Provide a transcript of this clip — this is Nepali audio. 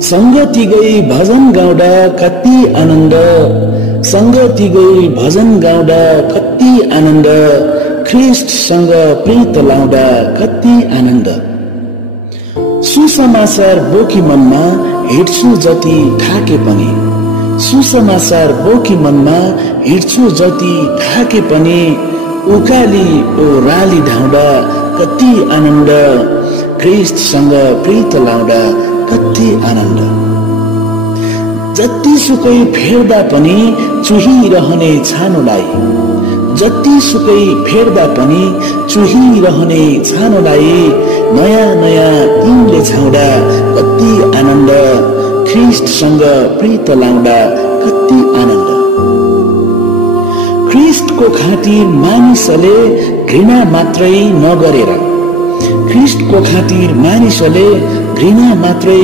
संगति गई भजन गाउँदा कति आनन्द, संगति गई भजन गाउँदा कति आनन्द, ख्रीष्टसँग प्रीत लाउँदा कति आनन्द। सुसमाचार बोकी मनमा हिँड्छु जति थाके पनि, सुसमाचार बोकी मनमा हिँड्छु जति थाके पनि, उकाली ओह्राली धाउँदा कति आनन्द, ख्रीष्टसँग प्रीत लाउँदा कति आनन्द। जतिसुकै फेर्दा पनि चुहिरहने छानोलाई, जतिसुकै फेर्दा पनि चुहिरहने छानोलाई, नयाँ नयाँ तिमीले छाउँदा कति आनन्द, ख्रीष्टसँग प्रीत लाउँदा कति आनन्द। ख्रीष्टको खातिर मानिसले घृणा मात्रै नगरेर, ख्रीष्टको खातिर मानिसले घृणा मात्रै